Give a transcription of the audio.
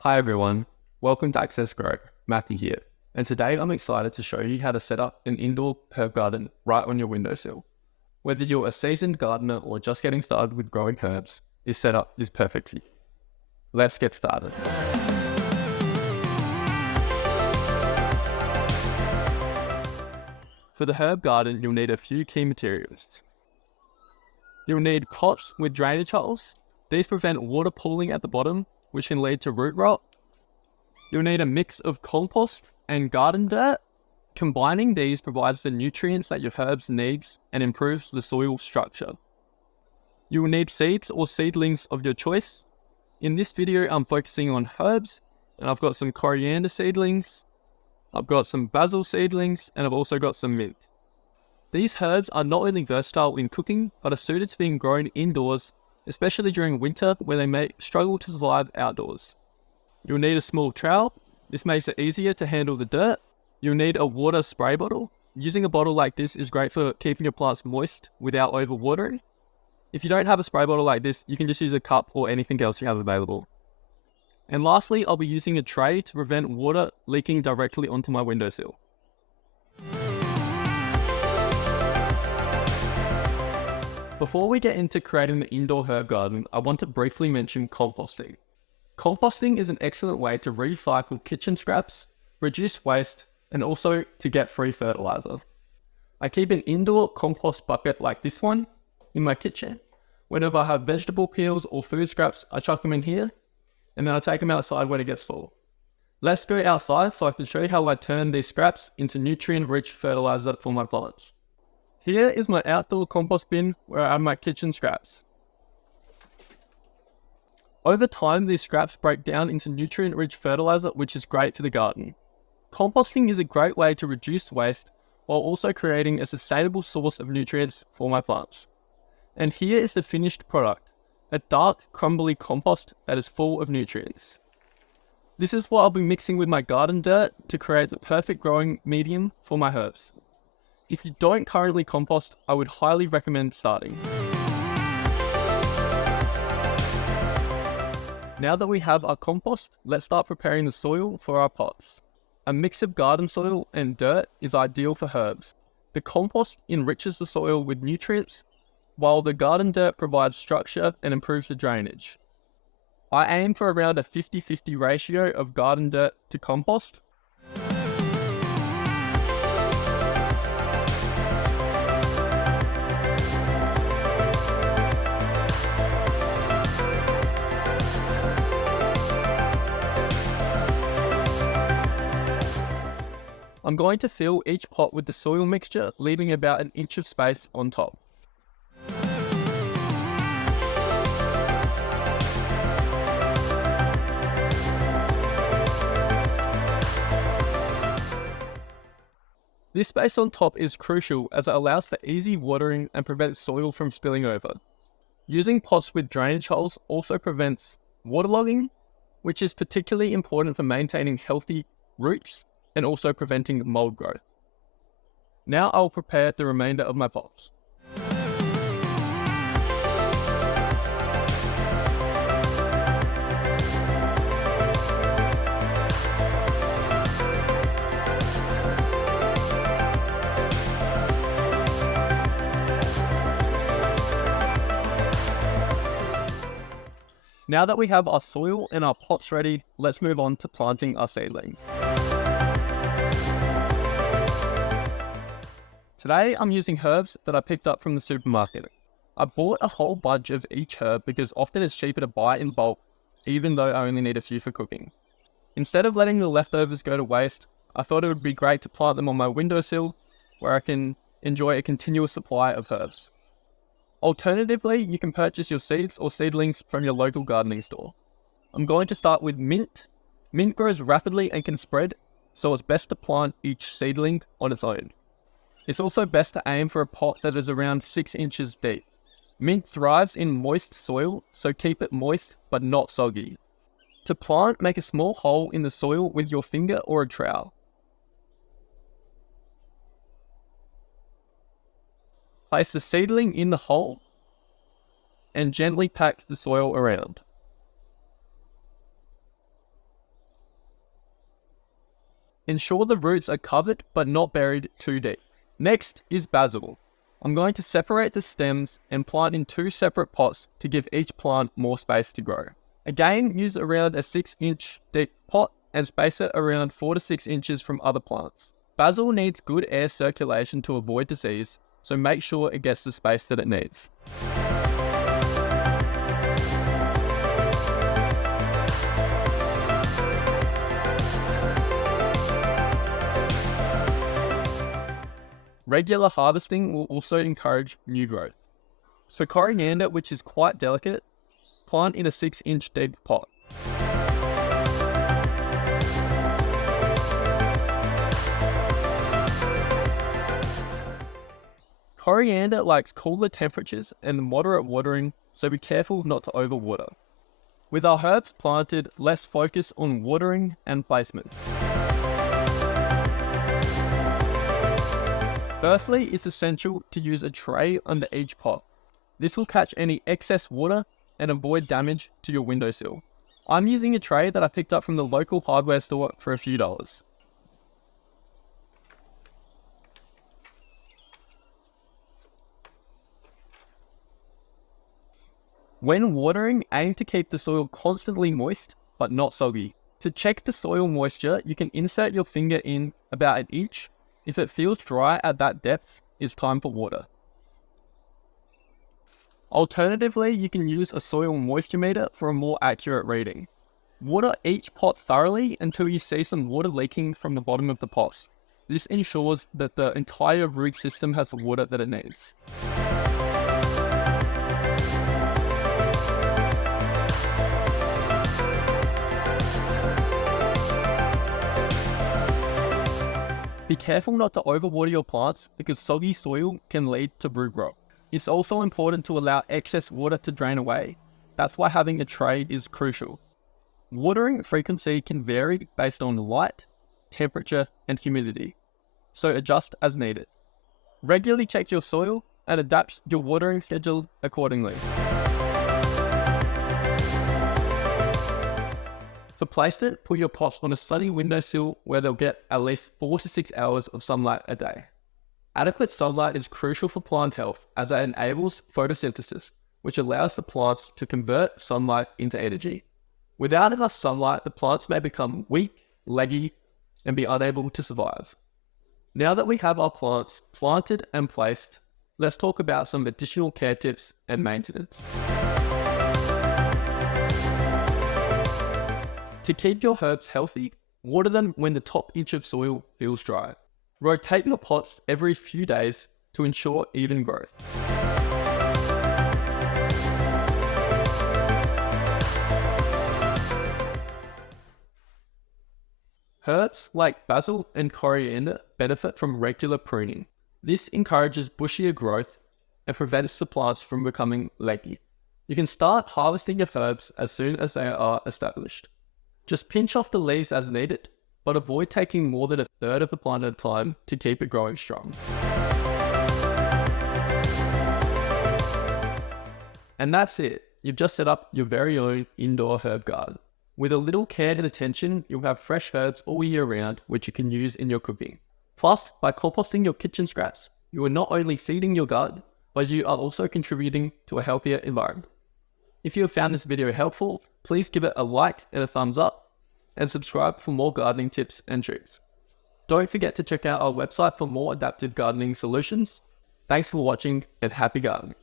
Hi everyone, welcome to Access Grow, Matthew here, and today I'm excited to show you how to set up an indoor herb garden right on your windowsill. Whether you're a seasoned gardener or just getting started with growing herbs, this setup is perfect for you. Let's get started. For the herb garden, you'll need a few key materials. You'll need pots with drainage holes. These prevent water pooling at the bottom, which can lead to root rot. You'll need a mix of compost and garden dirt. Combining these provides the nutrients that your herbs needs and improves the soil structure. You will need seeds or seedlings of your choice. In this video, I'm focusing on herbs, and I've got some coriander seedlings, I've got some basil seedlings, and I've also got some mint. These herbs are not only versatile in cooking, but are suited to being grown indoors, especially during winter where they may struggle to survive outdoors. You'll need a small trowel. This makes it easier to handle the dirt. You'll need a water spray bottle. Using a bottle like this is great for keeping your plants moist without overwatering. If you don't have a spray bottle like this, you can just use a cup or anything else you have available. And lastly, I'll be using a tray to prevent water leaking directly onto my windowsill. Before we get into creating the indoor herb garden, I want to briefly mention composting. Composting is an excellent way to recycle kitchen scraps, reduce waste, and also to get free fertilizer. I keep an indoor compost bucket like this one in my kitchen. Whenever I have vegetable peels or food scraps, I chuck them in here, and then I take them outside when it gets full. Let's go outside so I can show you how I turn these scraps into nutrient-rich fertilizer for my plants. Here is my outdoor compost bin where I have my kitchen scraps. Over time, these scraps break down into nutrient-rich fertilizer, which is great for the garden. Composting is a great way to reduce waste while also creating a sustainable source of nutrients for my plants. And here is the finished product, a dark, crumbly compost that is full of nutrients. This is what I'll be mixing with my garden dirt to create the perfect growing medium for my herbs. If you don't currently compost, I would highly recommend starting. Now that we have our compost, let's start preparing the soil for our pots. A mix of garden soil and dirt is ideal for herbs. The compost enriches the soil with nutrients, while the garden dirt provides structure and improves the drainage. I aim for around a 50-50 ratio of garden dirt to compost. I'm going to fill each pot with the soil mixture, leaving about an inch of space on top. This space on top is crucial as it allows for easy watering and prevents soil from spilling over. Using pots with drainage holes also prevents waterlogging, which is particularly important for maintaining healthy roots and also preventing mold growth. Now I'll prepare the remainder of my pots. Now that we have our soil and our pots ready, let's move on to planting our seedlings. Today, I'm using herbs that I picked up from the supermarket. I bought a whole bunch of each herb because often it's cheaper to buy in bulk, even though I only need a few for cooking. Instead of letting the leftovers go to waste, I thought it would be great to plant them on my windowsill, where I can enjoy a continuous supply of herbs. Alternatively, you can purchase your seeds or seedlings from your local gardening store. I'm going to start with mint. Mint grows rapidly and can spread, so it's best to plant each seedling on its own. It's also best to aim for a pot that is around 6 inches deep. Mint thrives in moist soil, so keep it moist but not soggy. To plant, make a small hole in the soil with your finger or a trowel. Place the seedling in the hole and gently pack the soil around. Ensure the roots are covered but not buried too deep. Next is basil. I'm going to separate the stems and plant in 2 separate pots to give each plant more space to grow. Again, use around a 6-inch deep pot and space it around 4 to 6 inches from other plants. Basil needs good air circulation to avoid disease, so make sure it gets the space that it needs. Regular harvesting will also encourage new growth. For coriander, which is quite delicate, plant in a 6-inch deep pot. Coriander likes cooler temperatures and moderate watering, so be careful not to overwater. With our herbs planted, less focus on watering and placement. Firstly, it's essential to use a tray under each pot. This will catch any excess water and avoid damage to your windowsill. I'm using a tray that I picked up from the local hardware store for a few dollars. When watering, aim to keep the soil constantly moist, but not soggy. To check the soil moisture, you can insert your finger in about an inch. If it feels dry at that depth, it's time for water. Alternatively, you can use a soil moisture meter for a more accurate reading. Water each pot thoroughly until you see some water leaking from the bottom of the pot. This ensures that the entire root system has the water that it needs. Be careful not to overwater your plants because soggy soil can lead to root rot. It's also important to allow excess water to drain away. That's why having a tray is crucial. Watering frequency can vary based on light, temperature, and humidity, so adjust as needed. Regularly check your soil and adapt your watering schedule accordingly. For placement, put your pots on a sunny windowsill where they'll get at least 4 to 6 hours of sunlight a day. Adequate sunlight is crucial for plant health as it enables photosynthesis, which allows the plants to convert sunlight into energy. Without enough sunlight, the plants may become weak, leggy, and be unable to survive. Now that we have our plants planted and placed, let's talk about some additional care tips and maintenance. To keep your herbs healthy, water them when the top inch of soil feels dry. Rotate your pots every few days to ensure even growth. Herbs like basil and coriander benefit from regular pruning. This encourages bushier growth and prevents the plants from becoming leggy. You can start harvesting your herbs as soon as they are established. Just pinch off the leaves as needed, but avoid taking more than a third of the plant at a time to keep it growing strong. And that's it. You've just set up your very own indoor herb garden. With a little care and attention, you'll have fresh herbs all year round, which you can use in your cooking. Plus, by composting your kitchen scraps, you are not only feeding your garden, but you are also contributing to a healthier environment. If you have found this video helpful, please give it a like and a thumbs up, and subscribe for more gardening tips and tricks. Don't forget to check out our website for more adaptive gardening solutions. Thanks for watching and happy gardening.